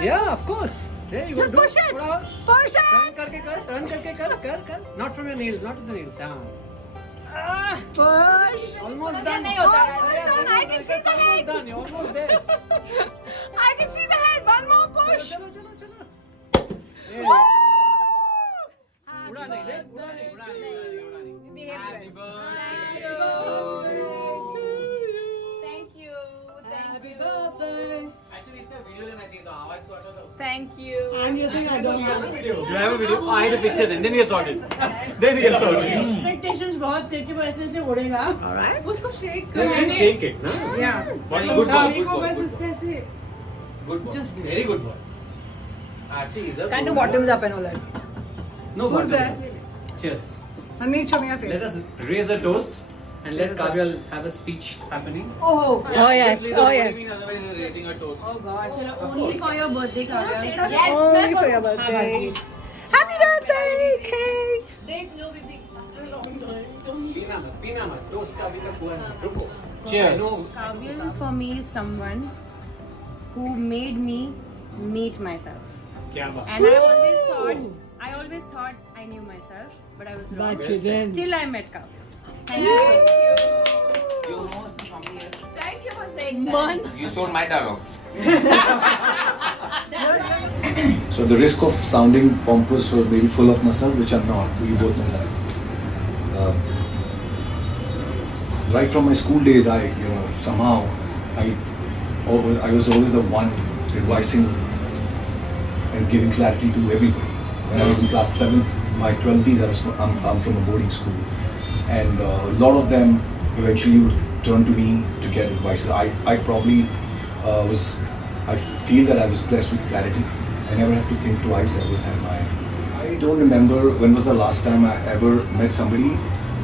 Yeah, of course. Yeah, you Just gotta do push it. थोड़ा Push turn it. करके कर. Not from your nails, not with the nails. हाँ. Push. Almost done. नहीं होता यार. अरे, Almost done. I can see it's the almost head. done. You're almost there. I can see the head. One more push. चलो. Yeah. उड़ा नहीं. Behave well. Thank you. Thank you. And you think I don't have it? You have a video? I had a picture then we are sorted. Then we are sorted. Expectations बहुत थे कि वो ऐसे ऐसे उड़ेगा. Alright. उसको shake You can shake it, no? Yeah. But तो good ball, सभी good को ball, बस good ऐसे ऐसे. Good ball. Just this. Very good ball. Aarti is a Kind good of bottoms ball. up and all that. No Who's bottoms that? up. Cheers. Honey, show me your Let face. us raise a toast and let Kavyal have a speech happening. Oh. Oh yes. Obviously, Oh the yes. bowling, otherwise you're raising a toast. Oh gosh. Only for your birthday, Kavya. Yes. Only for your birthday. Happy birthday, cake. देख लो बीबी. पीना मत. Toast का अभी तक हुआ नहीं. रुको. Cheers. I know. Kavya for me is someone who made me meet myself. क्या बात. And I always thought I knew myself, but I was wrong. But you didn't. Till I met Kavya. Thank you so much. You know something else. Thank you for saying that. You stole my dialogues. So the risk of sounding pompous or maybe full of myself, which I'm not, you both know that. Right from my school days, somehow I was always the one advising and giving clarity to everybody. When I was in class 7th, my 12th, I'm from a boarding school, and a lot of them eventually would turn to me to get advice. I probably I feel that I was blessed with clarity. I never have to think twice. I don't remember when was the last time I ever met somebody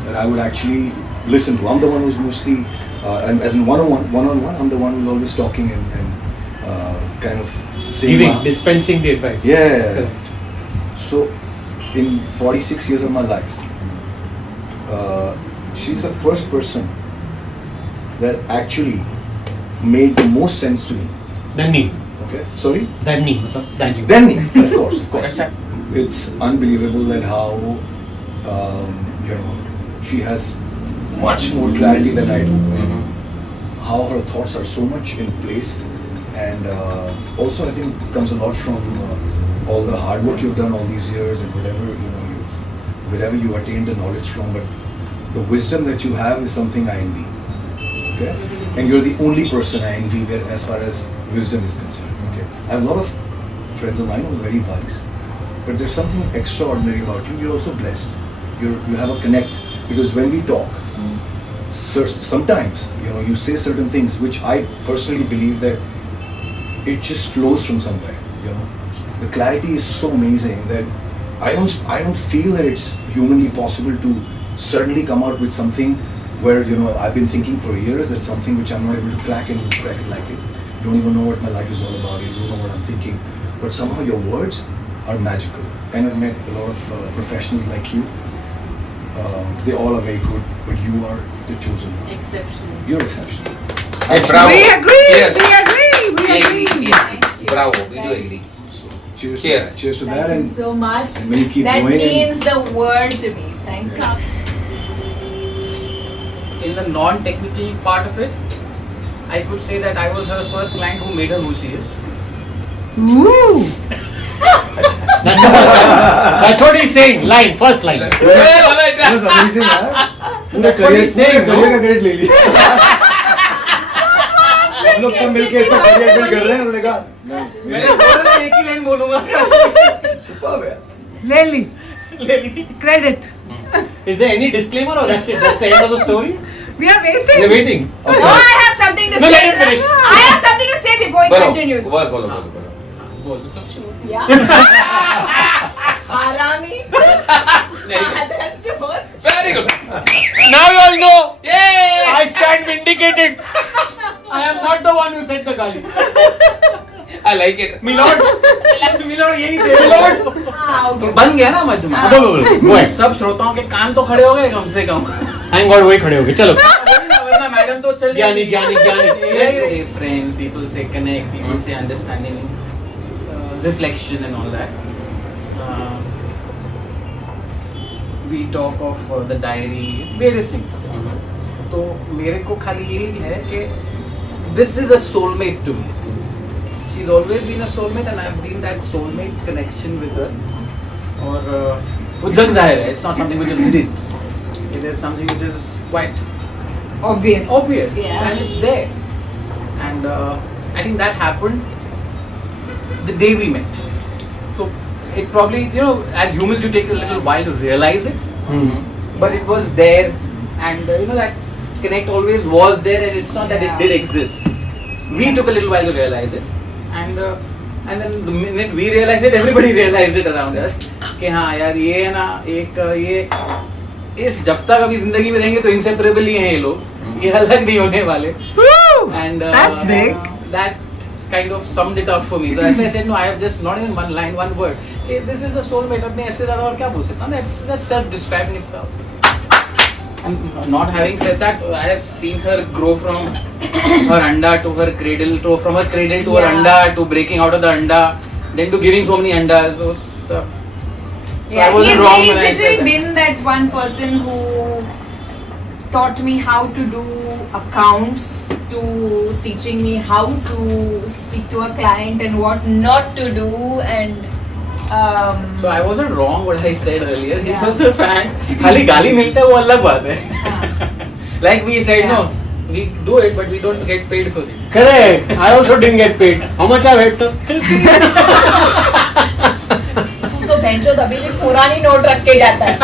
that I would actually listen to. I'm the one who's mostly, and as in one-on-one, I'm the one who's always talking and kind of saying, Dispensing the advice. yeah. So, in 46 years of my life, she's the first person that actually made the most sense to me. Than me. Okay, sorry. Than me. Than you. Then me, of course. Accept. It's unbelievable that how she has much more clarity than I do. How her thoughts are so much in place, and also I think it comes a lot from all the hard work you've done all these years and wherever you attained the knowledge from. But the wisdom that you have is something I envy. Okay, and you're the only person I envy as far as wisdom is concerned. Okay, I have a lot of friends of mine who are very wise, but there's something extraordinary about you. You're also blessed. You have a connect, because when we talk, sometimes you say certain things which I personally believe that it just flows from somewhere. The clarity is so amazing that I don't feel that it's humanly possible to suddenly come out with something where I've been thinking for years that something which I'm not able to crack it like it. You don't even know what my life is all about. You don't know what I'm thinking, but somehow your words are magical. And I've met a lot of professionals like you. They all are very good, but you are the chosen one. Exceptional. You're exceptional. Hey, bravo. We agree. Cheers. We agree. We We agree. agree. Bravo. We do agree. Cheers. Cheers. Cheers to that. Thank you And so much. and when you keep That going, means the world to me. Thank Yeah. you. In the non-technical part of it, I could say that I was her first client who made her who she is. Ooh. That's what he's saying. First line. that was amazing, यार. पूरा That's what he's saying, career का credit ले लिया. हम लोग सब मिलके इसका करियर बिल्ड कर रहे हैं. उन्होंने कहा मैंने बोला ना एक ही लाइन बोलूंगा. सुपर्ब है. Lily. Credit. Is there any disclaimer or that's it? That's the end of the story? We are waiting. We're waiting. Okay. Oh, I have something to No, say. let him finish. I have something to say before he continues. बोलो. Yeah. Harami. Madanchod. Very good. Now you all know. Yay! I stand vindicated. I am not the one who said the gali. I like it. Milord यही थे. Milord. Ah, okay. बन गया ना मजमा. हाँ. सब श्रोताओं के कान तो खड़े हो गए कम से कम. Thank God वही खड़े हो गए. चलो. वरना मैडम तो चल ज्ञानी. People say friends, people say connect, people say understanding. reflection and all that. We talk of the diary, various things. तो मेरे को खाली यही है कि this is a soulmate to me. She's always been a soulmate and I've been that soulmate connection with her. और वो जग जाहिर है. It's not something which is hidden. It is something which is quite Obvious. obvious Yeah. and it's there. And I think that happened the day we met. So it probably, as humans, you take a little while to realize it, but it was there, and that connect always was there, and it's not that it did exist. We took a little while to realize it, and then the minute we realized it, everybody realized it around us. कि हाँ यार ये है ना ये इस जब तक अभी जिंदगी में रहेंगे तो inseparable ही हैं ये लोग, ये अलग नहीं होने वाले. And That's big. That kind of summed it up for me. So that's why I said no. I have just not even one line, one word. Hey, this is the soulmate. अपने ऐसे ज़्यादा और क्या बोल सकता हूँ? That's just self-describing itself. And not having said that, I have seen her grow from her anda to her cradle, from her cradle to her anda, to breaking out of the anda, then to giving so many andas. So I wasn't wrong when I He's said literally that. been that one person who taught me how to do accounts, to teaching me how to speak to a client and what not to do, and So I wasn't wrong what I said earlier. It Yeah. was the fact. खाली गाली मिलता है वो अलग बात है. Like we said, no, we do it, but we don't get paid for it. Correct. I also didn't get paid. How much I paid? तू तो बेंचो अभी भी पुरानी नोट रख के जाता है.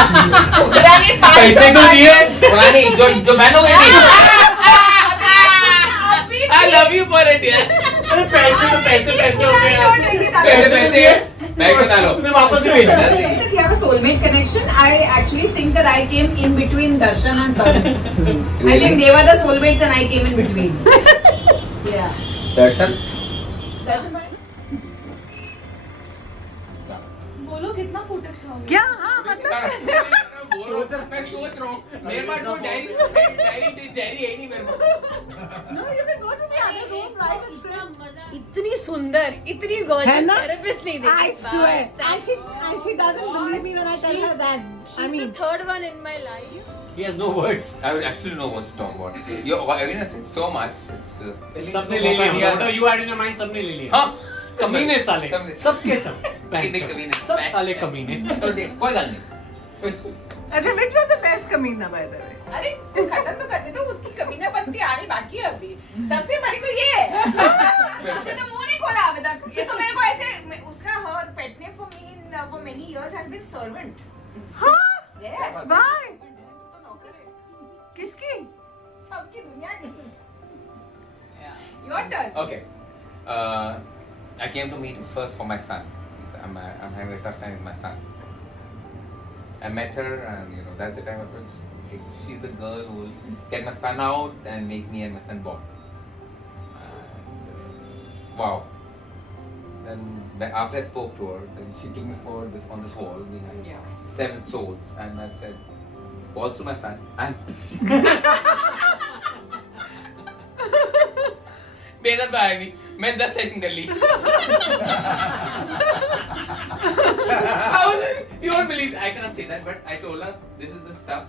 पुरानी पैसे तो दिए. पुरानी जो मैंने गई थी. I love you for it, यार. अरे पैसे होते हैं. पैसे मैं बता लो. तुम्हें वापस नहीं भेजना. We have a soulmate connection. I actually think that I came in between Darshan and Tarun. I think they were the soulmates and I came in between. Yeah. Darshan. Darshan bhai. बोलो कितना footage खाओगे? क्या हाँ मतलब मैं सोच रहा हूँ मेरे पास कोई डायरी है नहीं मेरे पास. No, you can go to the other room, write a script. इतनी सुंदर, इतनी है gorgeous ना? therapist नहीं I देखी. swear. And she doesn't believe me when I tell her that. I She's mean, the third one in my life. He has no words. I would actually know what to talk about. Your Arena said so much. It's सबने ले लिया. Whatever you had in your mind, सबने ले लिया. हाँ. कमीने साले. कमीने. सबके सब. कमीने. सब साले कमीने. कोई गल नहीं. अच्छा, which was the best Kamina, by the way? अरे उसको खत्म तो कर दे दो, उसकी कमीनापंती आनी बाकी है अभी. सबसे बड़ी तो ये है. उसने तो मुंह नहीं खोला अभी तक. ये तो मेरे को ऐसे उसका her pet name for me for many years has been servant. हाँ? Yes. Why? तो नौकर है. किसकी? सबकी दुनिया नहीं. Your turn. Okay. I came to meet first for my son. I'm having a tough time with my son. I met her, and that's the time at which she's the girl who will get my son out and make me and my son bond. And, wow. Then after I spoke to her, then she took me forward on this wall. We had 7 souls, and I said, balls to my son. And मेरा तो आया नहीं, मैं 10 session कर ली. You won't believe, I cannot say that, but I told her this is the stuff.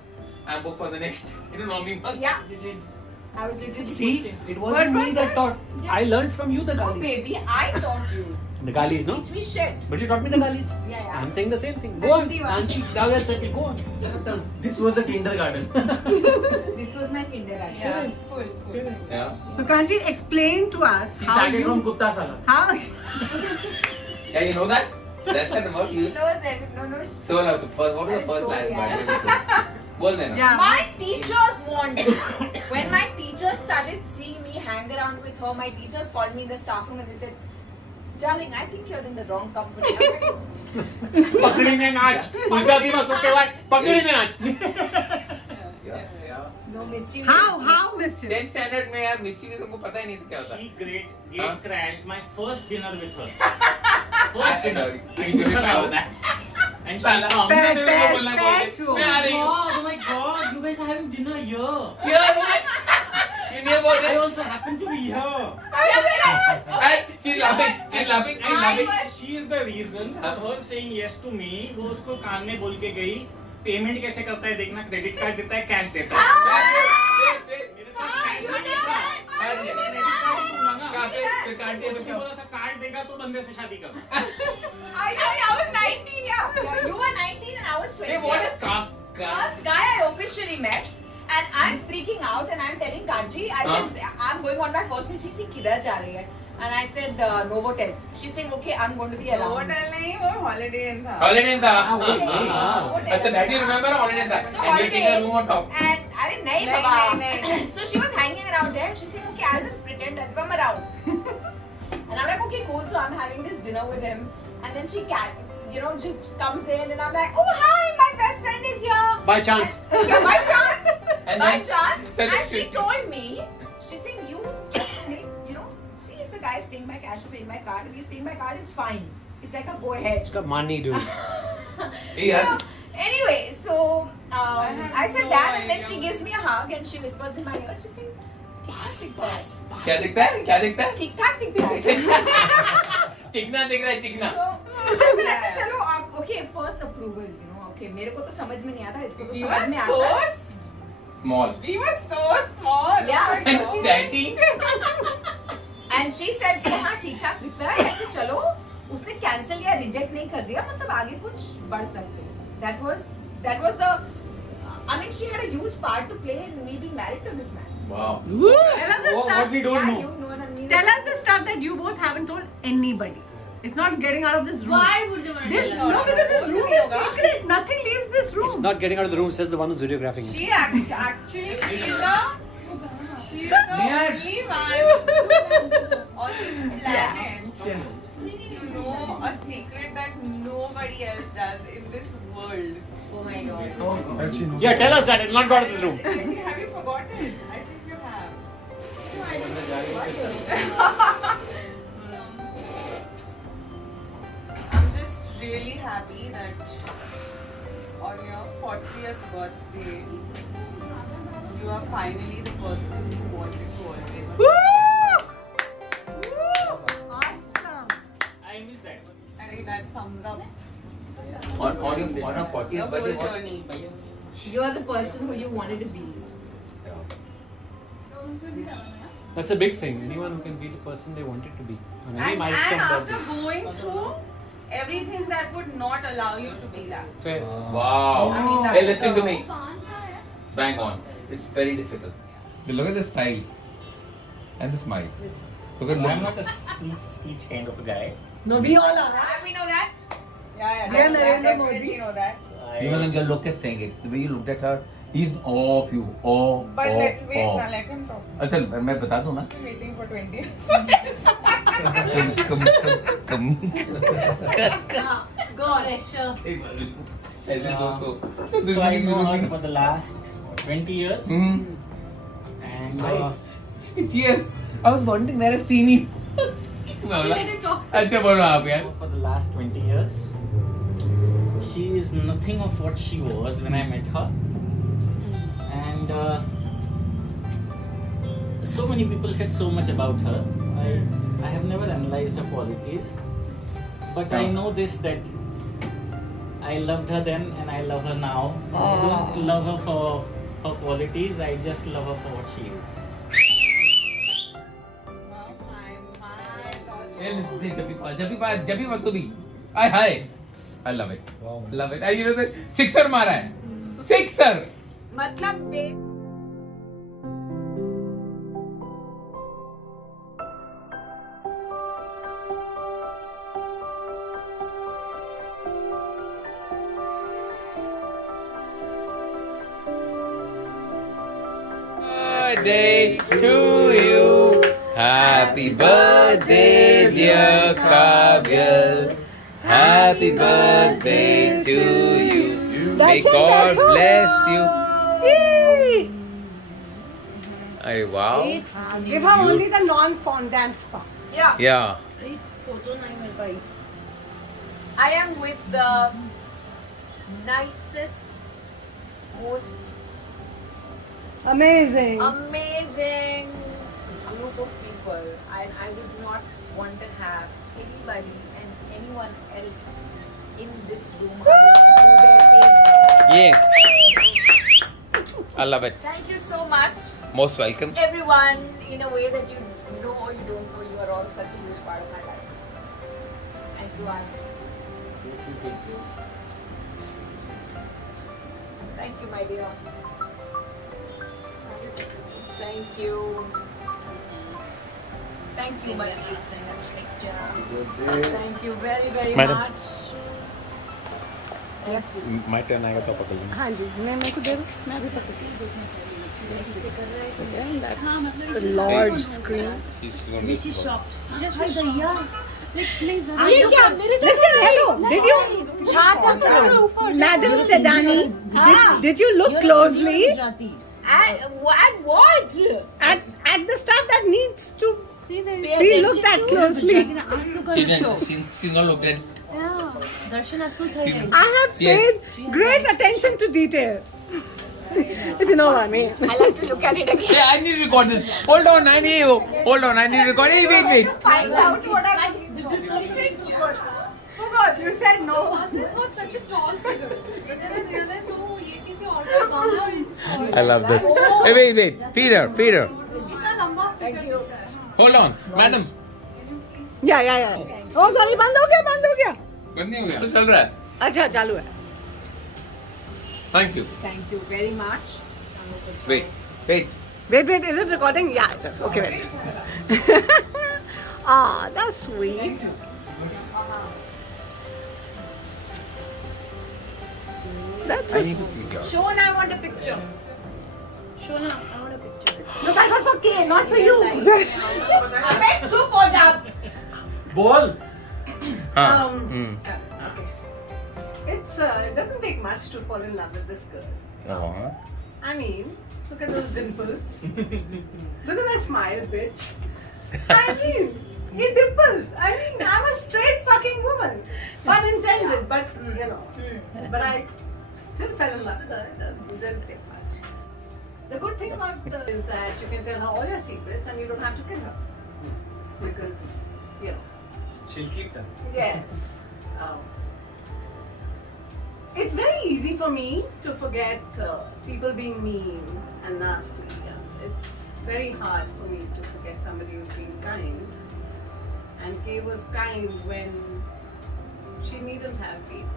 I'm booked for the next normally month. Yeah, you did. I was literally See, posting. it wasn't me that taught. Yeah. I learned from you the No, galis. baby, I taught you. The galis, no? Teach me shit. But you taught me the galis. Yeah. I'm saying the same thing. The Go on. Hindi one. And she now you're settled. Go on. This was the kindergarten. This was my kindergarten. Yeah. Full. Yeah. So Kanji, explain to us She how started you, from Kutta Sala. how Yeah, you know that? That's the remote use. No, no. So now, so first, what was the first line? Yeah. Boल देना. Yeah. My teachers want me. When my teachers started seeing me hang around with her, my teachers called me in the staff room and they said, "Darling, I think you're in the wrong company." I'm like, पकड़ीने नाच. गुजराती में सोके watch. पकड़ीने नाच. no mischief. how Mr. 10th standard में यार mischievous हमको पता ही नहीं था क्या होता. She Huh? gate crashed my first dinner with her. First dinner. I don't know that. And she साला, comes. हमने तेरे को बोलना है बोल दे. Pet, मैं आ रही हूँ. Oh my god, you guys are having dinner here. Yeah, You knew about I it? also happen to be here. And she's laughing. She's laughing. She's laughing. She is the reason for her saying yes to me. वो उसको कान में बोल के गई payment कैसे करता है देखना, क्रेडिट कार्ड देता है, कैश देता है। मेरे पास कैश नहीं था, मैं क्रेडिट कार्ड ही दूंगा ना। उसने बोला था कार्ड देगा तो बंदे से शादी कर। I was 19, yeah. You were 19 and I was 20. Hey, what is car? First guy I officially met, and I'm freaking out, and I'm telling Kaji, I said, I'm going on my first meet. She's saying, किधर जा रही है? And I said, Novotel. She's saying, okay, I'm going to be around. Novotel नहीं, वो holiday inn था. Holiday in the. Novotel. अच्छा, that you remember holiday in the. So And you're taking a room on top. And अरे नहीं नहीं, बाबा. नहीं, नहीं. So she was hanging around there, and she said, okay, I'll just pretend that's why I'm around. And I'm like, okay, cool. So I'm having this dinner with him, and then she just comes in, and I'm like, oh hi, my best friend is here. By chance. And, yeah, by chance. And by then- chance. Said And it she to- told me, she's saying, you just make, see if the guy is paying by cash or paying by card. If he's paying by card, it's fine. It's like a go ahead. It's got money, dude. Yeah. So, anyway, so I said no that, and then idea. she gives me a hug and she whispers in my ear. She's saying, "Pass." क्या दिखता है? क्या दिखता है? ठीक ठाक दिखता है. चिकना दिख रहा है चिकना. So I said, अच्छा चलो आप okay first approval, okay मेरे को तो समझ में नहीं आता इसको तो We समझ में were आता है. so Small. We were so small. Yeah. Oh my And God. chatting. And she said कि हाँ ठीक ठाक दिखता है ऐसे चलो उसने cancel या reject नहीं कर दिया मतलब आगे कुछ बढ़ सकते हैं. That was the I mean she had a huge part to play in me being married to this man. Wow. Tell us the What stuff. we don't Yeah, know. you know that me. Tell us the stuff that you both haven't told anybody. It's not getting out of this room. Why would they want to This, tell us? no, because this room is secret. Nothing leaves this room. It's not getting out of the room, says the one who's videographing it. She actually she's the Yes. only one on this planet to know a secret that nobody else does in this world. Oh my god. Actually, no. Yeah, tell us that. It's not got out of this room. Have you forgotten? I think you have. I'm just really happy that on your 40th birthday, you are finally the person you wanted to always be. Awesome. I miss that. I think that sums up On a your 40th whole birthday. journey. You're the person who you wanted to be. That's a big thing. Anyone who can be the person they wanted to be. On any And milestone after birthday. going through everything that would not allow you to be that. Fair. Wow. I mean, Hey, that's listen to the- me. Bang on. It's very difficult. Look at the style and the smile. Look at I'm not a speech kind of a guy. No, we all are. We know that. Yeah, We are Narendra Modi. Know that. You know when your look is saying it, the way you looked at her, he's in awe of you. Awe, But awe, let wait, awe. now let him talk. अच्छा मैं बता दूं ना. I'm waiting for 20 years. Come Go on. ऐसे दोस्तों. So I know her for the last 20 years. And Cheers. I was wondering where I've seen you. Let him talk. अच्छा बोलो आप यार. for the last 20 years, she is nothing of what she was when I met her. And so many people said so much about her. I have never analyzed her qualities, but I know this that I loved her then and I love her now. I don't love her for her qualities. I just love her for what she is. जब भी मत भी. I love it. Wow. Love it. You know the sixer मारा है. Sixer. मतलब Birthday to you. Happy birthday, dear Kavyal. Happy birthday to you. May God bless you. Hey, wow. Give her only the non-fondant part. yeah. Yeah. Photo नहीं मिल पाई. I am with the nicest, most Amazing. amazing group of people, and I would not want to have anybody and anyone else in this room other than who there is. Yeah. I love it. Thank you so much, Most welcome. everyone, in a way that you know or you don't know. You are all such a huge part of my life, and you are. Thank you, my dear. Thank you. Thank you, my dear. Thank you very, very Madam. much. Yes. My turn आएगा तो पकड़ लेंगे. हाँ जी, मैं मेरे को दे दो, मैं भी पकड़ That's a large screen. She's going to ये क्या? Listen, hello. Did you? Madam Sedani, did you look closely At what? at the stuff that needs to See, there is be looked at closely? She didn't. She's not looked at. Darshan also I have paid great attention to detail. If you know what I mean. I'll have to look at it again. Yeah, I need to record this. Hold on, I need to record. Hey, wait. Find out what I'm doing. Oh God, you said no. Asif got such a tall figure. But then I realized, oh, ये किसी और का गाना और I love this. Hey, wait. Feed her. इतना लंबा figure होता है. Hold on, madam. Yeah. Oh, sorry, बंद हो गया. बंद नहीं हो गया. तो चल रहा है. अच्छा, चालू है. Thank you. Thank you very much. Wait. Wait, is it recording? Yeah, it is. Okay, wait. Ah, that's sweet. That's I a... need to feed her. Shona, I want a picture. Shona, I want a picture. No, that was for Kay, not for you. अबे चुप हो जा. बोल. हाँ. It doesn't take much to fall in love with this girl. Oh. I mean, look at those dimples. Look at that smile, bitch. I mean, it dimples. I mean, I'm a straight fucking woman. Pun intended, but you know. But I still fell in love with her. It didn't take much. The good thing about her is that you can tell her all your secrets and you don't have to kill her. Because, you know. She'll keep them. Yes. It's very easy for me to forget people being mean and nasty. It's very hard for me to forget somebody who's been kind. And Kay was kind when she needn't have been.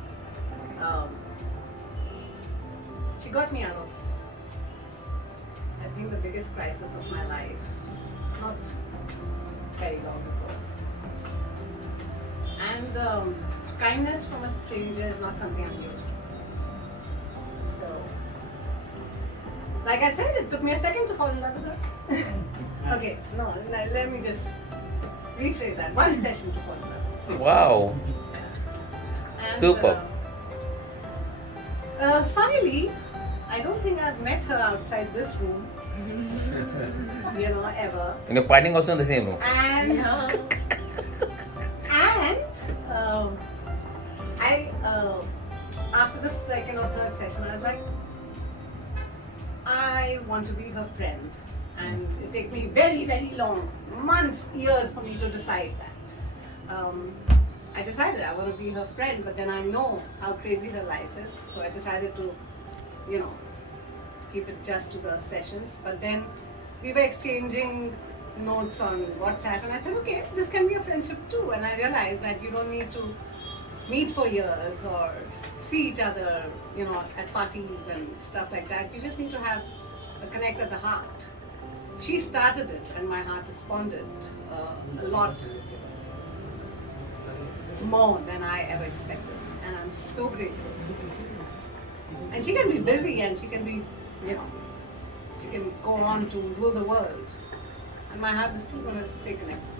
She got me out of, I think, the biggest crisis of my life. Not very long ago. And kindness from a stranger is not something I'm used to. So, like I said, it took me a second to fall in love with her. Okay, no, let me just rephrase that. One session to fall in love with her. Wow. And, Superb. Funnily, I don't think I've met her outside this room. You know, ever. You know, partying also in the same room. And I after the second or third session, I was like, I want to be her friend, and it takes me very, very long, months, years for me to decide that. I decided I want to be her friend, but then I know how crazy her life is, so I decided to, you know, keep it just to the sessions. But then we were exchanging notes on WhatsApp, and I said, okay, this can be a friendship too. And I realized that you don't need to meet for years or see each other, you know, at parties and stuff like that. You just need to have a connect at the heart. She started it, and my heart responded a lot more than I ever expected, and I'm so grateful. And she can be busy, and she can be, you know, she can go on to rule the world, and my heart is still going to stay connected.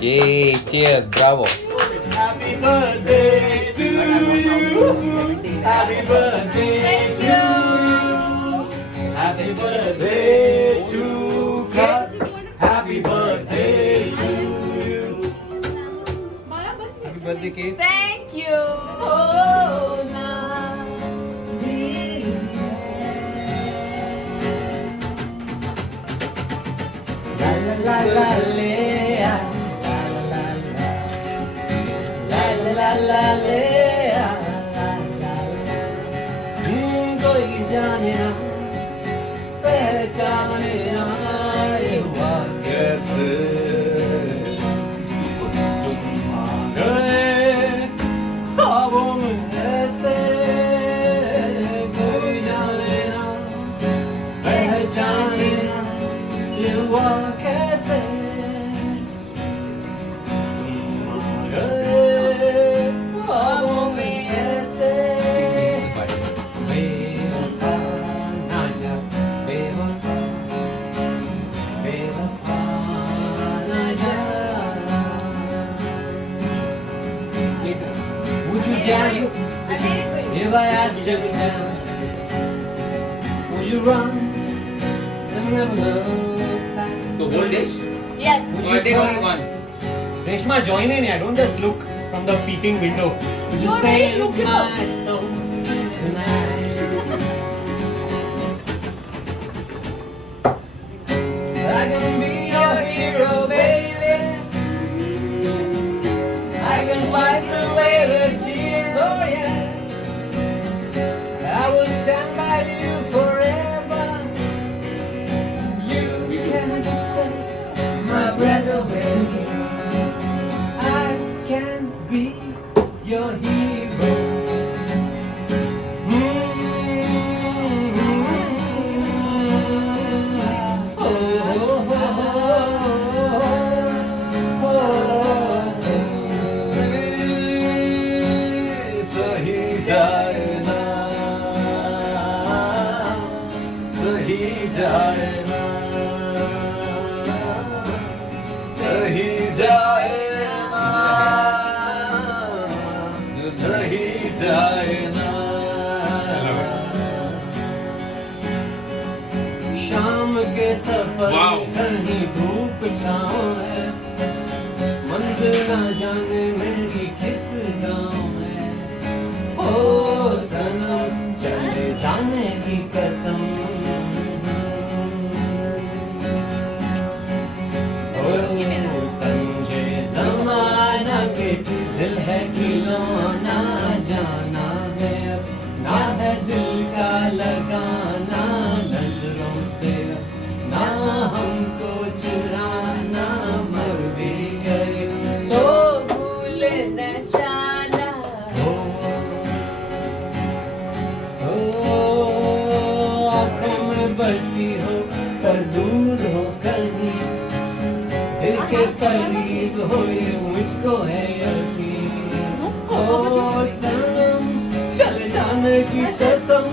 Yay, cheers, bravo. Happy birthday to you. Happy birthday to you. Happy birthday to Kat. Happy birthday to you. Happy birthday, Kate. Thank you. If I asked you to dance, would you run and never look back? The whole dish? Yes. Would Or I take cry? only one? Reshma, join in here. Don't just look from the peeping window. Would you You're save very lookable. my soul tonight? I can be your hero, baby. I can wipe away the tears, oh yeah. I will stand by you forever. You can take my breath away. I can be your hero. सही जाए ना, सही जाए ना, सही जाए ना, सही जाए ना। शाम के सफर Wow. कहीं धूप छाँव है, मंजिल ना जाने मेरी किस गाँव है। ओ सनम चले जाने की कसम। ओ समझे ज़माना के दिल है खिलौना, जाना है अब ना है दिल का लगाना, नजरों से ना हमको चुराना, मर भी गए तो भूल न जाना। आँखों में बसी हो पर दूर हो कहीं, दिल के करीब हो ये मुझको है यकीन। ओ सनम चले जाने की कसम।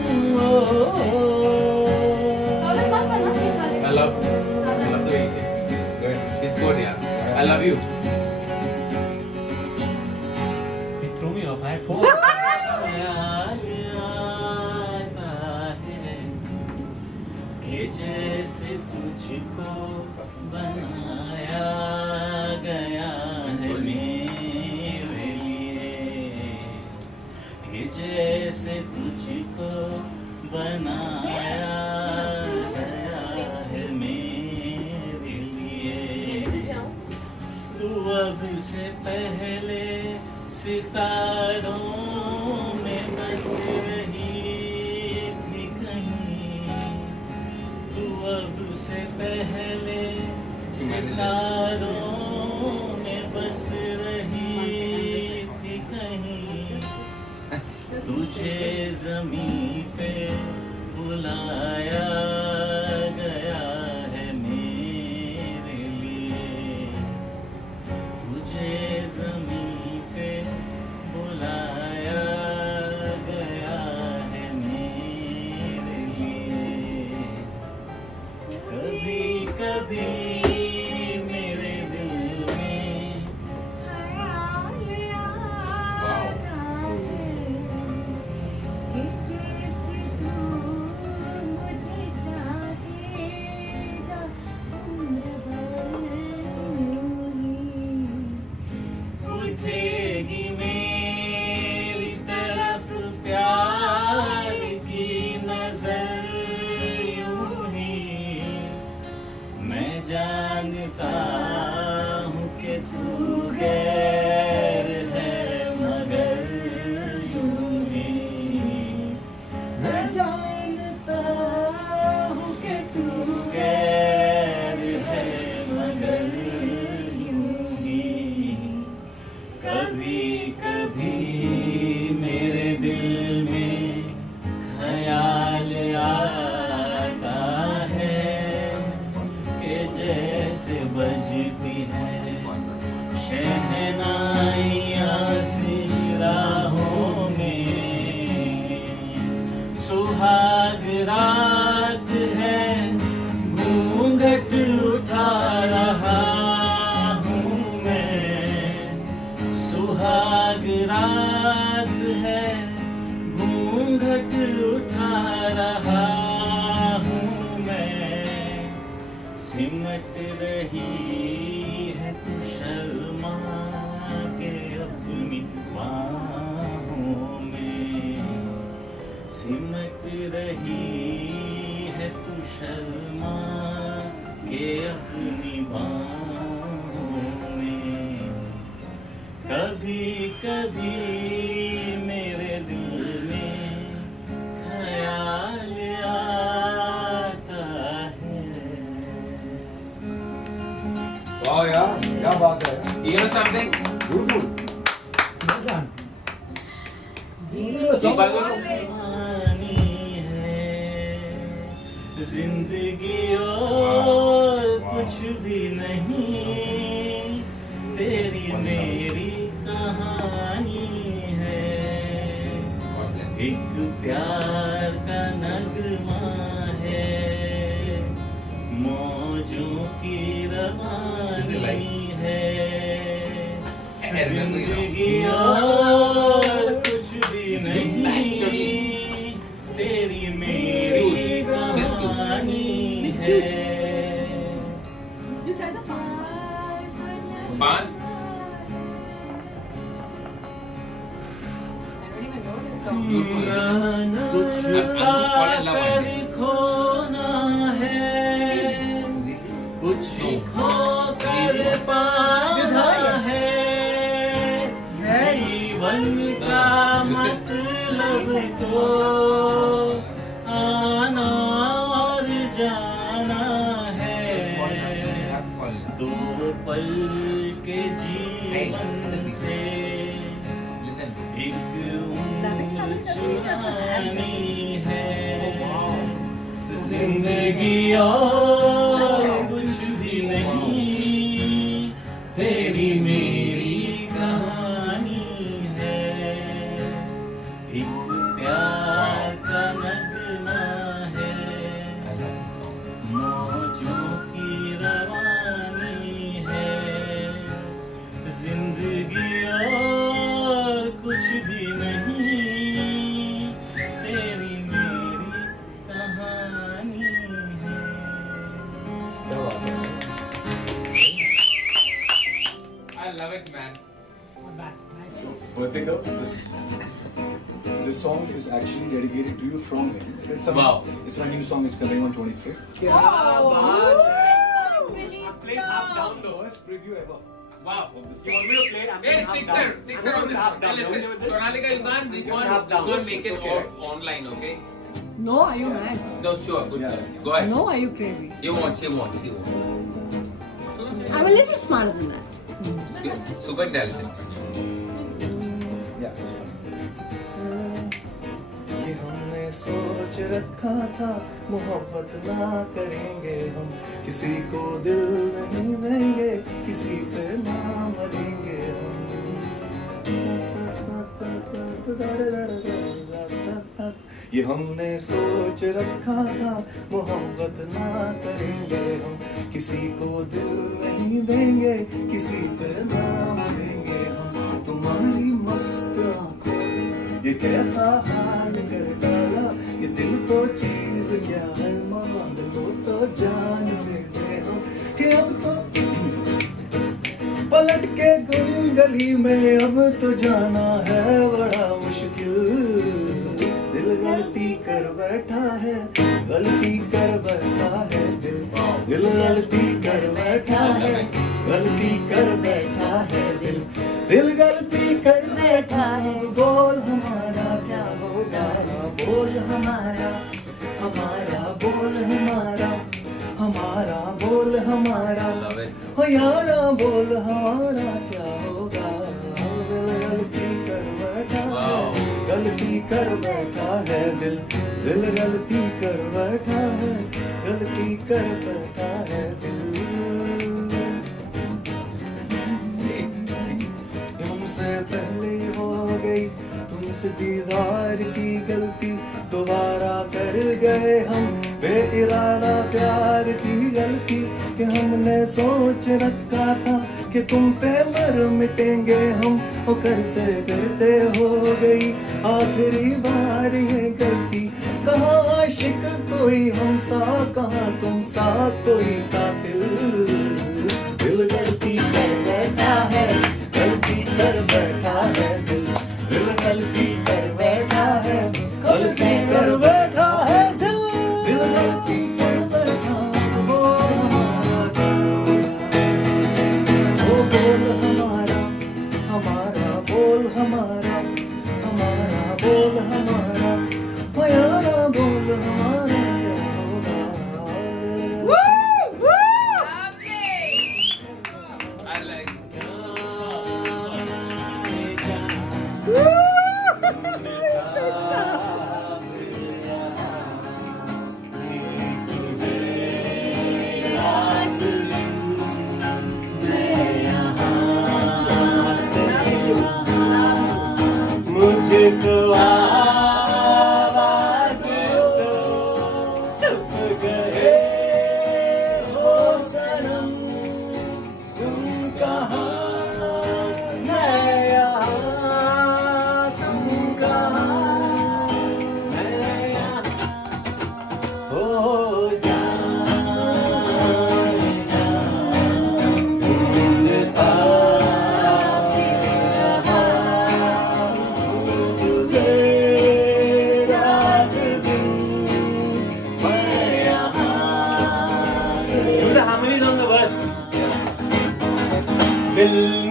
I love the way you say it. It's good, yeah. I love you. He threw me off. I had 4. कि जैसे तुझको बनाया गया है मेरे लिए, कि जैसे तुझको बनाया गया है मेरे लिए। तू अब से पहले सितारों में बस रही थी कहीं, तू अब से पहले सितारों में बस रही थी कहीं, तुझे ज़मीं पे बुलाया गया है मेरे लिए, तुझे ज़मीं पे बुलाया गया है मेरे लिए। कभी कभी मेरे दिल में उठेगी मेरी तरफ प्यार की नजर यूं ही, मैं जानता हूँ कि तू गैर है मगर यूं ही, मैं जानता हूँ कि तू गैर है मगर यूं ही। कभी कभी मेरे दिल में ख़याल आता है कि जैसे बजती है शहनाइयाँ सी राहों में, सुहाग रात है घूंघट उठा रहा हूँ मैं, सुहाग रात है रही है तू शर्मा के अपनी बाहों में, सिमट रही है तू शर्मा के अपनी बाहों में। कभी कभी मेरे दिल में ख्याल आता है। वाह यार, क्या बात है। You know something? Beautiful. दीवानी है जिंदगी और कुछ भी नहीं, तेरी मेरी कहानी है। एक प्यार का नगमा है, मौजों की रवानी है। जिंदगी और कुछ भी नहीं, तेरी मेरी कहानी है। You try the Pan? कुछ पाकर खोना है, कुछ खोकर पाना है। जीवन का मतलब तो आना और जाना है। दो पल के जीवन से एक उम्र चुरानी है। जिंदगी और कुछ भी नहीं, तेरी मेरी कहानी है। एक प्यार का नगमा है, मौजों की रवानी है। जिंदगी और कुछ भी नहीं, तेरी मेरी कहानी है। I love it, man. Pratika, this song is actually dedicated to you from him. Wow. It's my new song. It's coming on 25th. क्या बात है। Play half down though. First preview ever. Wow. You want me to play it? I'm Hey, going half sixer down. on this. Half down. Hey, Okay listen, with this? Sonalika, you can't half down. make it Okay. off online, okay? No, are you mad? No, sure, good. Yeah. Go ahead. No, are you crazy? She won't. I'm a little smarter than that. Super intelligent. Yeah, it's fine. ये हमने सोच रखा था, मोहब्बत ना करेंगे हम, किसी को दिल नहीं देंगे, किसी पे ना मरेंगे हम। ये हमने सोच रखा था, मोहब्बत ना करेंगे हम, किसी को दिल नहीं देंगे, किसी पे ना मरेंगे हम। तुम्हारी मस्त आंखों ने ये कैसा हाल कर डाला, ये दिल तो चीज क्या है, मान लो तो जान दे दे हम, कि अब तो पलट के गुम गली में अब तो जाना है बड़ा मुश्किल। दिल गलती कर बैठा है, गलती कर बैठा है दिल, दिल गलती कर बैठा है, गलती कर बैठा है दिल, दिल गलती कर बैठा है। बोल हमारा क्या होगा, बोल हमारा, हमारा बोल हमारा, हमारा बोल हमारा, Love it. हो यारा बोल हमारा क्या होगा। दिल गलती कर बैठा Wow. है, गलती कर बैठा है दिल, दिल गलती कर बैठा है, गलती कर बैठा है दिल। तुमसे पहले हो गई तुमसे दीदार की गलती, दोबारा कर गए हम बेइरादा प्यार की गलती, कि हमने सोच रखा था कि तुम पे मर मिटेंगे हम, वो करते करते हो गई आखिरी बार ये गलती। कहाँ आशिक कोई हम सा, कहाँ तुम सा कोई कातिल।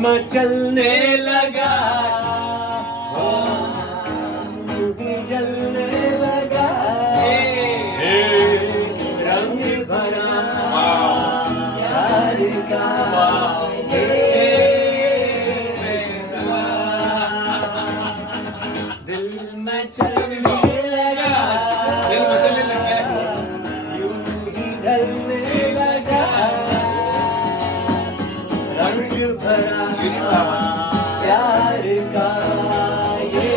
मचलने लगा, भी जलने लगा, रंग भरा प्यार का दिल मचलने लगा, यूं ही ढलने लगा, रंग भरा प्यार का ये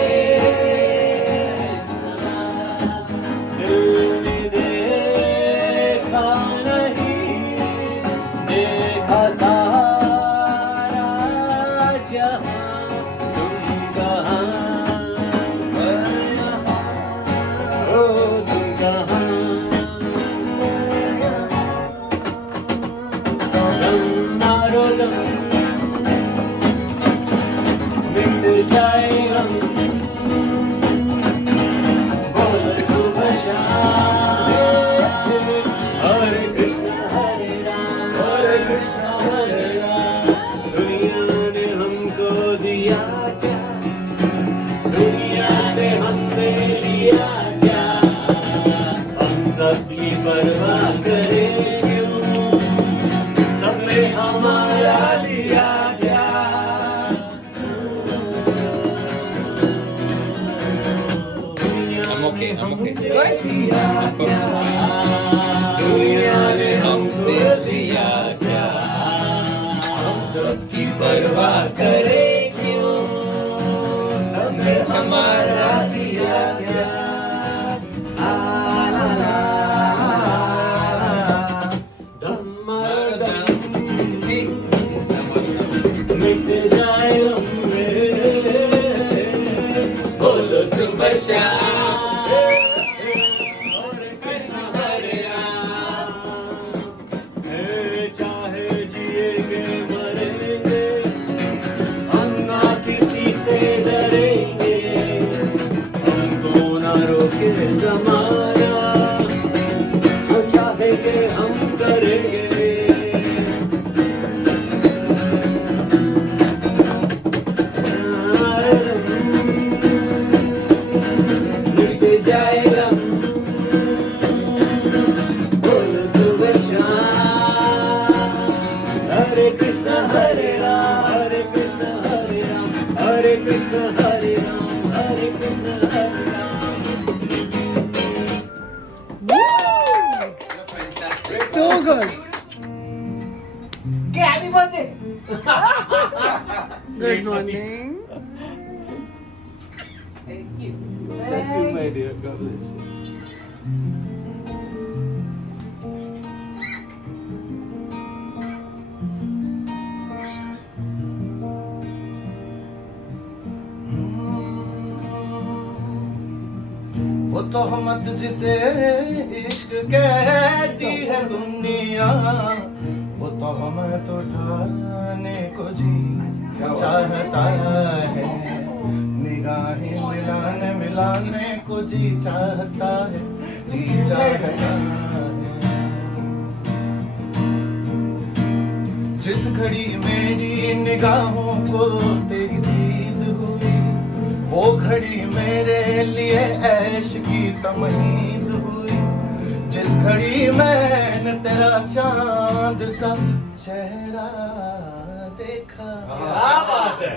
दिल ने देखा नहीं, देखा सारा जहां, तुम कहाँ हो, तुम कहाँ दम मारो दम, मिट जाए हम, बोल सुबह शाम, हरे कृष्ण हरे राम, हरे कृष्ण हरे राम। दुनिया ने हमको दिया क्या, दुनिया ने हमसे लिया क्या, हम सबकी परवाह करें क्यों, सबने हमारा लिया क्या। I'm okay, I'm okay. दुनिया ने हमसे लिया क्या, हम सबकी परवाह करे क्यों, सबने हमारा लिया क्या। आ ला ला, दम मार दम, मिट जाए हम मेरे, बोलो सुबह शाम, हरे कृष्ण हरे राम। चाहे जिएंगे मरेंगे, हम ना किसी से डरेंगे, हमको ना रोके जमाना, जो चाहेंगे हम करेंगे। मिट जाएगा बोल सुबह शाम, हरे कृष्ण हरे राम, हरे कृष्ण हरे राम, हरे कृष्ण हरे राम, हरे कृष्ण हरे Ram. So good. Happy birthday! Good morning. Thank you. Bless you, my dear. God bless you. वो तोहमत जिसे इश्क कहती है दुनिया, वो तोहमत उठाने को जी चाहता है, निगाहें मिलाने मिलाने को जी चाहता है, जी चाहता है। जिस घड़ी मेरी निगाहों को तेरी दीद हुई, वो घड़ी मेरे लिए ऐश की तमहीद हुई। जिस घड़ी मैंने तेरा चांद सा चेहरा देखा, क्या बात है।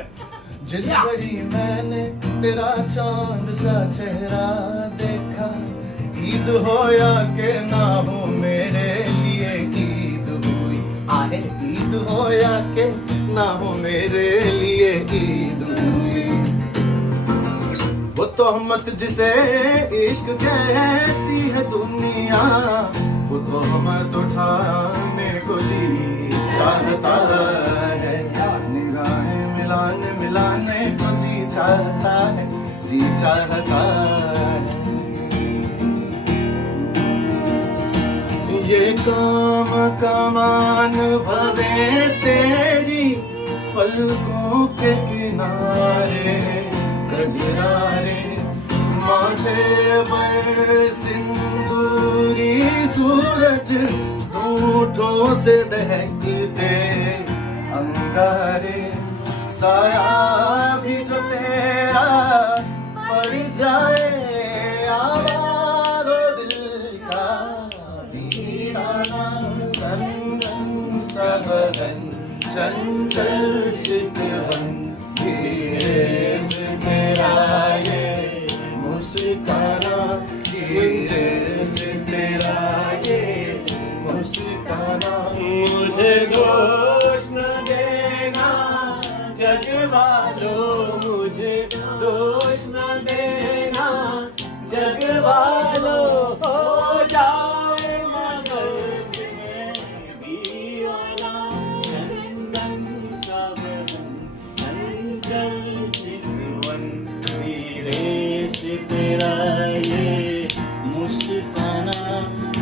जिस घड़ी मैंने तेरा चांद सा चेहरा देखा, ईद हो या के ना हो मेरे लिए ईद हुई। आहे ईद हो या के ना हो मेरे लिए ईद हुई। वो तोहमत जिसे इश्क कहती है दुनिया, वो तोहमत उठाने को जी चाहता है, निगाहें मिलाने मिलाने को जी चाहता है, जी चाहता है। ये काम कमान भवे तेरी पलकों के किनारे, गजरारे माथे पर सिंदूरी सूरज दूठों से दहक दे अंगारे। साया भी जो तेरा पड़ जाए आवाज़ दिल का वीराना चंदन सा बदन चंचल चितवन धीरे से तेरा ये मुस्काना धीरे से तेरा ये मुस्काना मुझे दोष न देना जग वालों, मुझे दोष न देना जग वालों, हो जाए मगर मैं दीवाना चंदन सा बदन चंचल चितवन धीरे से तेरा ये मुस्काना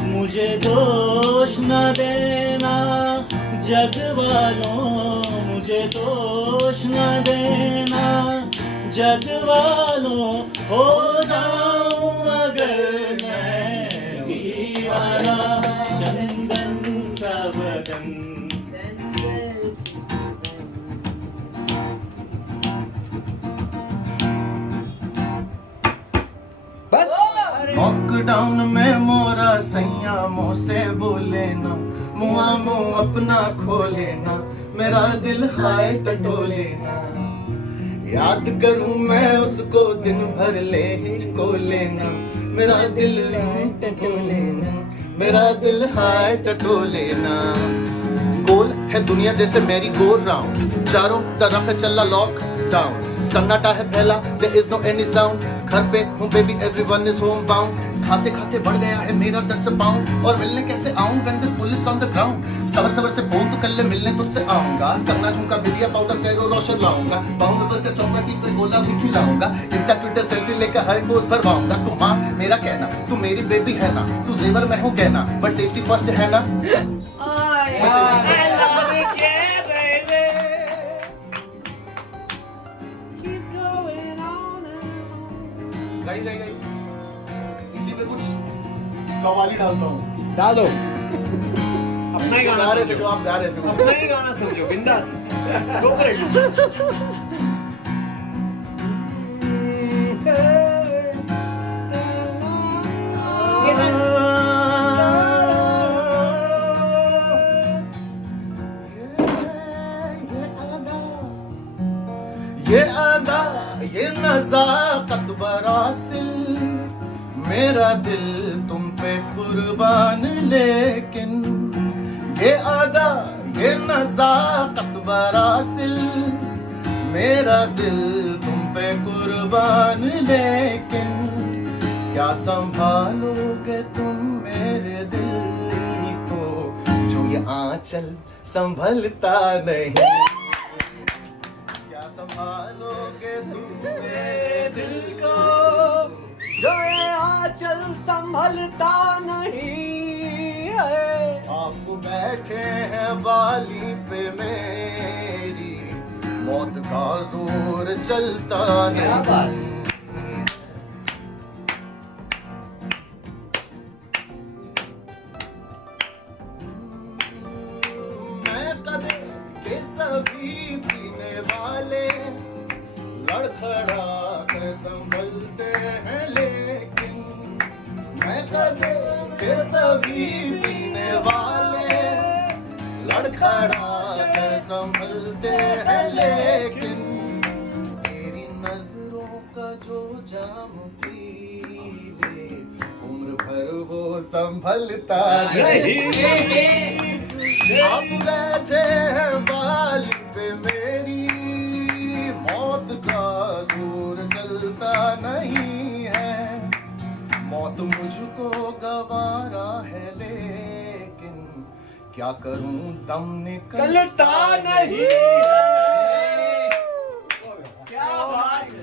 मुझे दोष न देना जग वालों, मुझे दोष न देना जग वालों, हो जाऊं अगर मैं दीवाना चंदन सा बदन लॉकडाउन में मोरा सैया मुँह से बोले ना, मुआ मुँह अपना खोले ना, मेरा दिल हाय टटोले ना। याद करूं मैं उसको दिन भर ले हिचको लेना, मेरा दिल टटोले ना, मेरा दिल हाय टटोले ना। गोल है दुनिया जैसे मेरी गोल राउंड, चारों तरफ है चला लॉकडाउन, सन्नाटा है फैला there is no any sound। घर पे हूँ baby everyone is home bound, खाते खाते बढ़ गया है मेरा 10 पाउंड, और मिलने कैसे आऊं when this pull is on the ground। सबर सबर से बोल तो कर ले मिलने तुझसे आऊंगा, करना झुमका बिदिया पाउडर कैरो रोशन लाऊंगा, बाहू में भर के चॉकलेटी पे गोला भी खिलाऊंगा, इंस्टा ट्विटर सेल्फी लेकर हर पोस्ट भरवाऊंगा। तू माँ मेरा कहना, तू मेरी बेबी है ना, तू जेवर मैं हूँ कहना, बट सेफ्टी फर्स्ट है ना। गई इसी पे कुछ कव्वाली डालता हूँ। डालो अपना ही गाना गा रहे थे जो आप गा रहे थे, अपना ही गाना समझो बिंदास गो फॉर इट। ये अदा ये नज़ाकत बरासिल, मेरा दिल तुम पे कुर्बान, लेकिन ये अदा ये नज़ाकत बरासिल, मेरा दिल तुम पे कुर्बान, लेकिन क्या संभालोगे तुम मेरे दिल को, जो ये आंचल संभलता नहीं। संभालोगे तुम मेरे दिल को, जो ये आंचल संभलता नहीं है। आप बैठे हैं बाली पे मेरी, मौत का जोर चलता नहीं। मैं कदे के सभी पीने वाले लड़खड़ा कर संभलते हैं, लेकिन मैं कदे के सभी पीने वाले लड़खड़ा कर संभलते हैं, लेकिन तेरी नजरों का जो जाम पी ले, उम्र भर वो संभलता नहीं। आप बैठे हैं बाली पे मेरी, मौत का जोर चलता नहीं है। मौत मुझको गवारा है, लेकिन क्या करूं दम निकलता नहीं है। क्या बात है।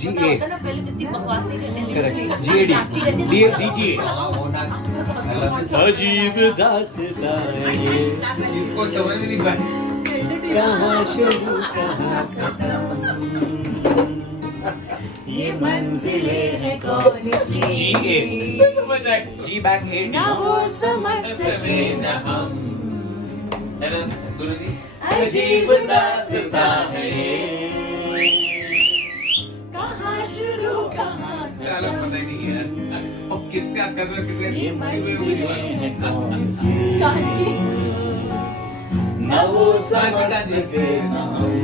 पहले जितनी बकवास नहीं करते DGA अजीब दास्तां ये, इनको समझ में नहीं पाई। कहाँ शुरू कहाँ खत्म, ये मंजिलें हैं कौन सी, G back 8 ना वो समझ सके न हम। गुरुजी अजीब दास्तां है ये, कहाँ शुरू कहाँ साला पता ही नहीं है और किसका कदर किसका ये मंजिलें हैं नहीं। कौन सी, कांची न वो समझ सके न हम,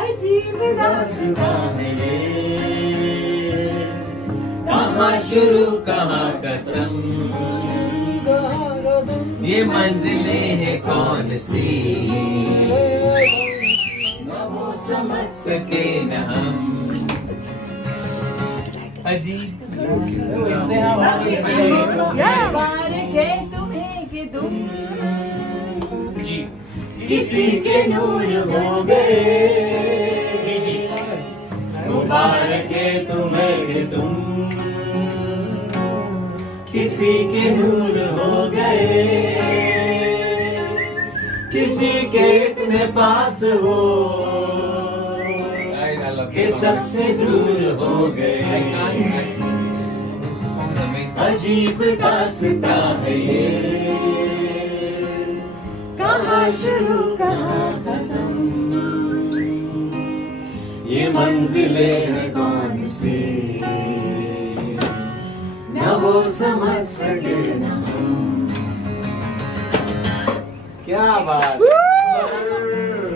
अजीब दास्तां है ये, कहाँ शुरू कहाँ खत्म, ये मंजिलें हैं कौन सी, न वो समझ सके न हम, अजीब बार के तुम्हें कि तुम जी किसी के नूर हो गए, मुबारक है तुम्हें कि तुम किसी के नूर हो गए, किसी के इतने पास हो के सबसे दूर हो गए, अजीब दास्तां है ये, कहाँ शुरू कहाँ खत्म, ये मंजिलें हैं कौन सी, न वो समझ सके न हम, क्या बात।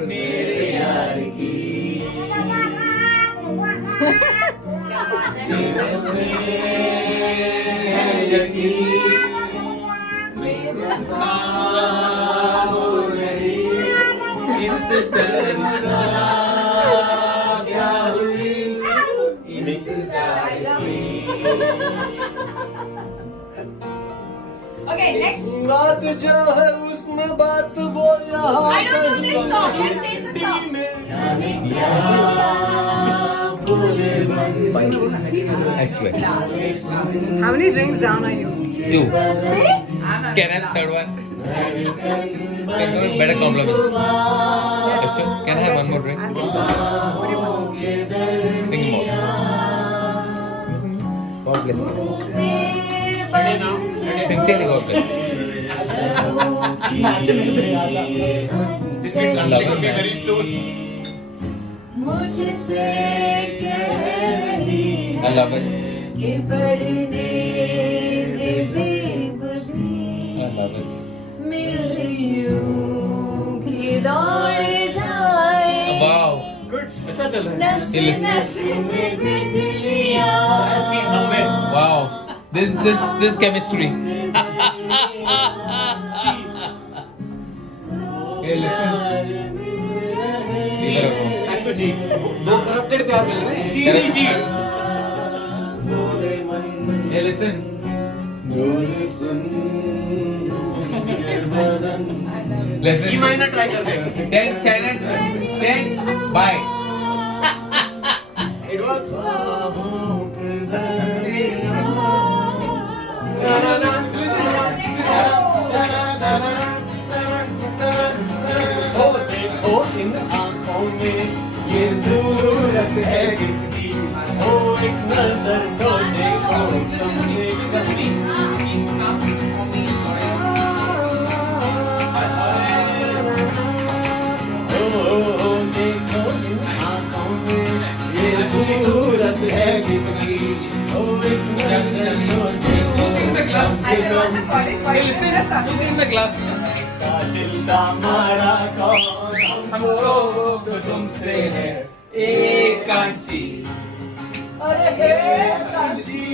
मेरे यार की Okay, next. बात जो है उसमें बात वो यहाँ I don't know this song. Let's change the song. I swear. How many drinks down are you? Two. Can I have third one? Better compliments. Ashok, can I have one more drink? Sing more. God bless you. Ready now? Sincerely, God bless you. This will translate very soon. मुझसे कह रही I love it. कि पढ़ने दे बेबुझी I love it. मिलियों की दौड़ जाए Wow. Good. अच्छा चल रहा है. नस नस में बिजलियाँ See somewhere. Wow. This chemistry. Hey, listen. इधर आओ. Actor जी. दो करप्टेड प्यार मिल रहे हैं। CD जी. Hey, listen. Listen. E minor try करते हैं. 10 standard. 10. Bye. It works. देखो इन आँखों में ये जरूरत है किसकी, ओ एक नजर तो देखो ओ देखो इन आँखों में ये जरूरत है किसकी, ओ एक नजर तो देखो कम से कम Hey, listen. Two things in glass. दिल का मारा कौन हमको तुमसे है एक कांची. अरे हे कांची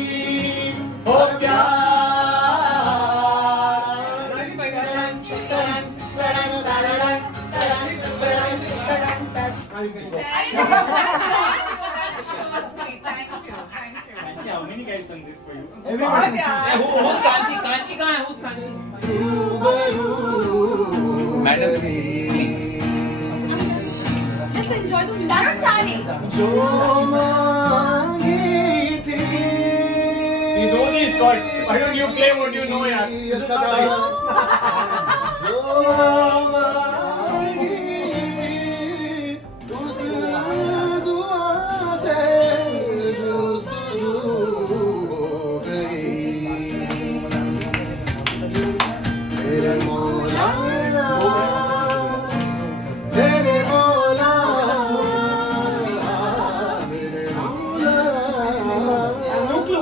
हो क्या Actually, how many guys sung this for you? Who's Kanchi? Kanchi कहाँ है? Who's Kanchi? Madam, please. Just enjoy the music. Darun Chani. जो मांगी थी You know these chords. Why don't you play what you know, यार? अच्छा था जो मांगी थी उस दुआ से जुस्तजू हो गई, तेरे मौला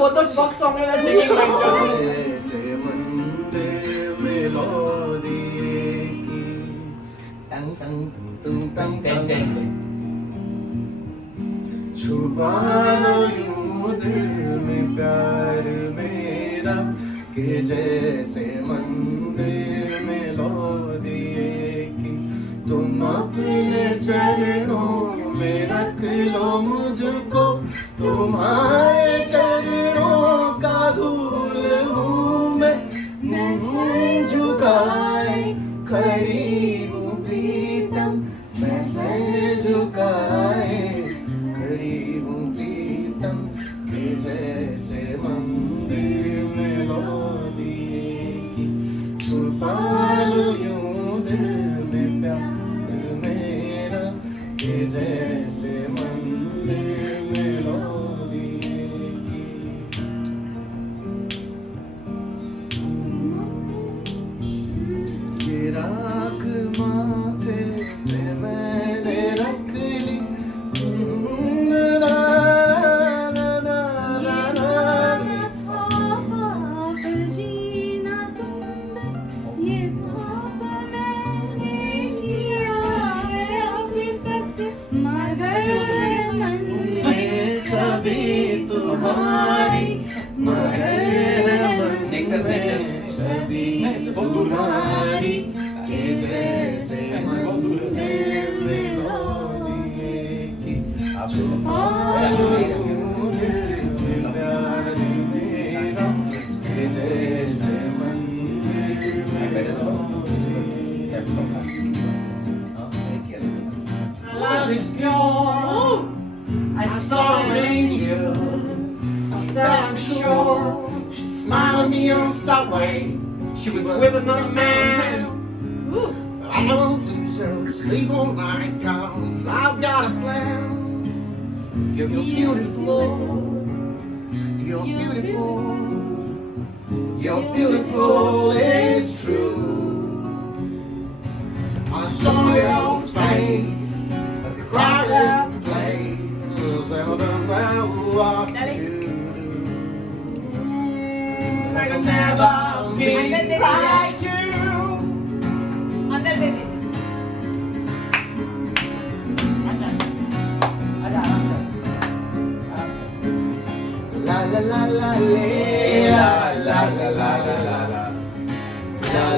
what the fuck song है वैसे? Singing like John. ऐसे मंदिर में लो दिए की तंग तंग तंग तंग तंग तंग छुपा लो यूं दिल में प्यार मेरा कि जैसे मंदिर में लो दिए की तुम अपने चरणों में रख लो मुझको तुम्हारे चरणों का धूल हूँ मैं मुँह झुकाए खड़ी हूँ प्रीतम मैं सर झुकाए खड़ी हूँ प्रीतम कि जैसे मंदिर में लो दिए की छुपा लो यूं दिल में प्यार मेरा कि जैसे मंदिर में लो दिए की ये राख माथे पे मैंने रख ली ना ना ना ना ना ना जीना तुमने ये ख्वाब मैंने जिया है अभी तक मगर मन में छवि तुम्हारी मगर मन में छवि तुम्हारी कि जैसे मंदिर में लो दिए की छुपा लो यूं दिल में प्यार मेरा कि जैसे मंदिर में लो दिए Love is pure. I saw an angel. Of that I'm sure. She smiled at me on subway. She was with another man. But I won't lose her. Sleep all night, 'cause I've got a plan. You're beautiful. You're beautiful. You're beautiful. It's true. I saw your face. Crowded place, and I don't know what to do. I can never be like you. अंदर दे दीजिए. La la la la la la la la la la la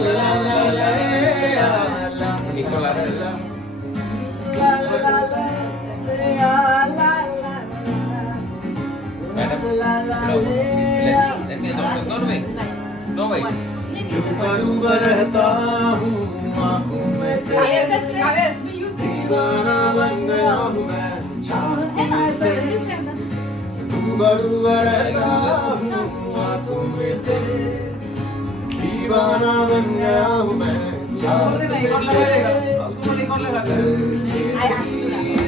la la la la la Nicola. Madam, no, let me don't wait. No wait. डूबा रहता हूँ आँखों में तेरे दीवाना बन गया हूँ मैं चाहत में तेरे डूबा रहता हूँ आँखों में तेरे दीवाना बन गया हूँ मैं चाहत में तेरे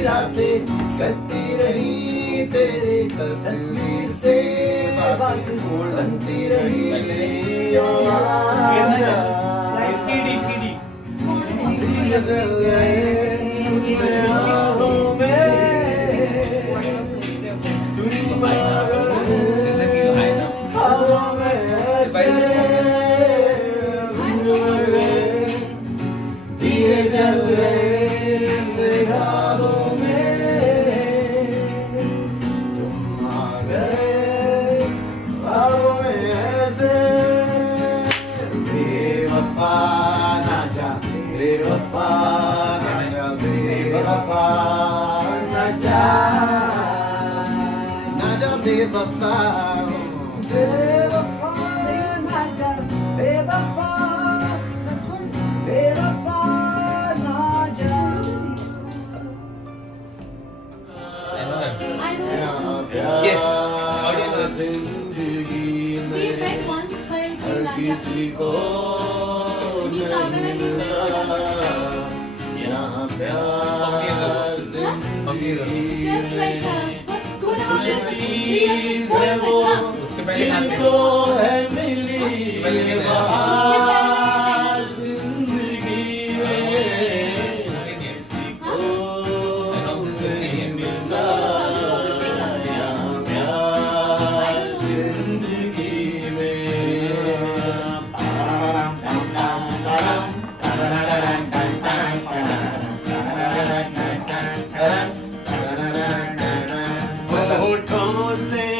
रातें कटती रही तेरी तस्वीर से बातें बनती रही CD. दिल जल गए मेरे आँखों में तुम पागल हवा में ऐसे घूम गए दिए जल गए मेरे आँखों में तुम आ गए हवा में ऐसे बेवफा ना जा बेवफा ना जा बेवफा ना जा बेवफा बेवफा ना जा बेवफा बेवफा ना जा I know. Yes, audience. जिंदगी We met once while her in किसी को नहीं मिलता। यहाँ प्यार जिंदगी Just like good खुशी hours. है वो उसके पहले जिनको है मिली बहार जिंदगी में किसी को नहीं मिलता यहाँ प्यार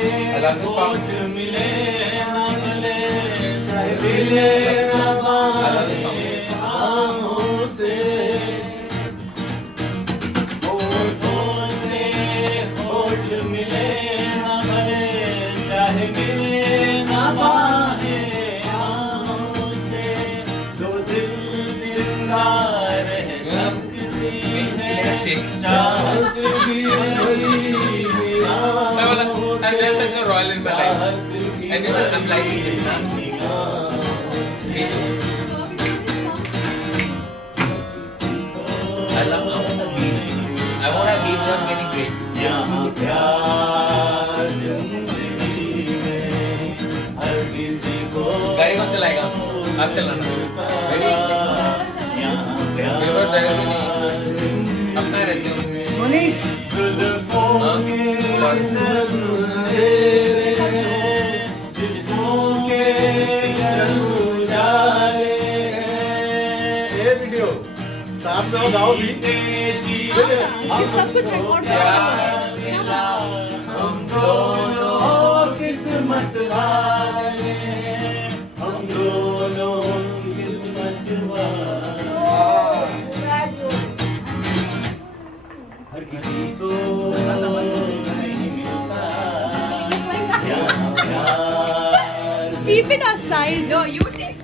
I love this song. मिले ना मिले चाहे मिले ना बाहों से होठों से होठ मिले ना मिले चाहे मिले ना बाहों से जो जिंदा रहे सकती है चाहत भी I'm just such a royal in my life. And this is, I'm liking it. I love how the beat. I want a beat without getting great. यहाँ प्यार जिंदगी में हर किसी को गाड़ी कौन चलाएगा? आप चलाना। Ready? यहाँ Before driving नहीं। अपना रहते हो। Manish. जुल्फों के अंदर अंधेरे जिस्मों के उजाले ये वीडियो सामने गाओ भी सब कुछ रिकॉर्ड हम दोनों किस्मत वाले हम दोनों किस्मत वाले हर किसी को नहीं मिलता यहाँ प्यार Keep it aside. No, you take.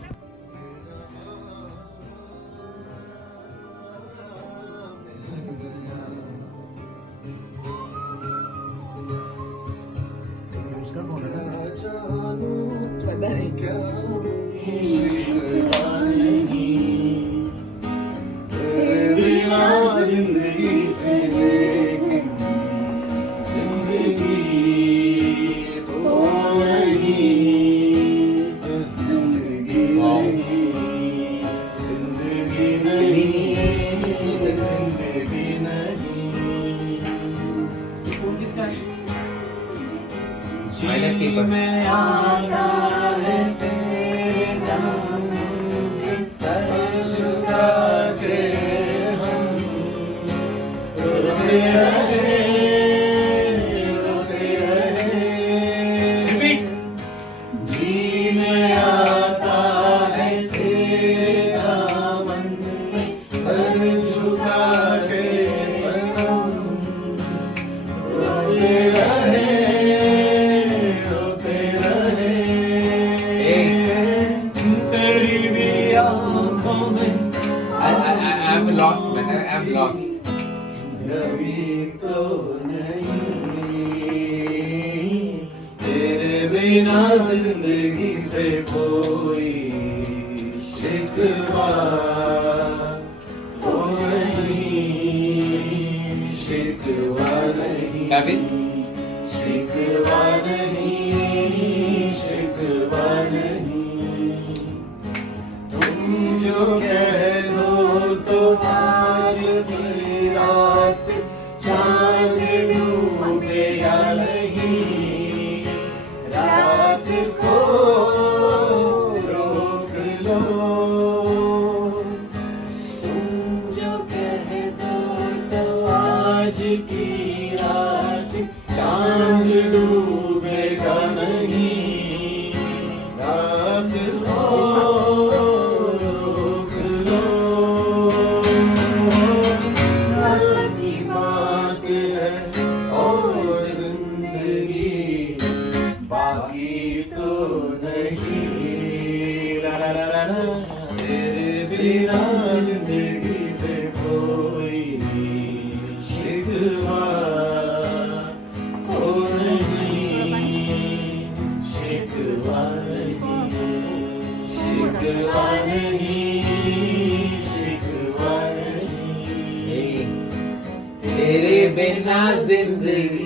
जिंदगी से लेकिन जिंदगी तो नहीं जिंदगी नहीं जिंदगी नहीं Minus keeper. में आना है तेरे नाम सर झुका के हम रोते रहे Repeat. जी में आता है तेरे दामन में सर झुका के सनम रोते रहे तेरी भी आँखों में I'm lost, man. I'm lost. कभी तो नहीं तेरे बिना जिंदगी से कोई शिकवा तो नहीं शिकवा नहीं Kevin? शिकवा नहीं शिकवा नहीं तुम जो कह दो तो आज की रात चांद डूबेगा नहीं रात को रोक लो तुम जो कह दो तो आज की रात चांद डूबेगा नहीं रात को रोक लो रात की बात है और जिंदगी बाकी तो नहीं ला ला ला ला ला तेरे बिना जिंदगी से कोई शिकवा तो नहीं शिकवा नहीं शिकवा नहीं शिकवा नहीं तेरे बिना जिंदगी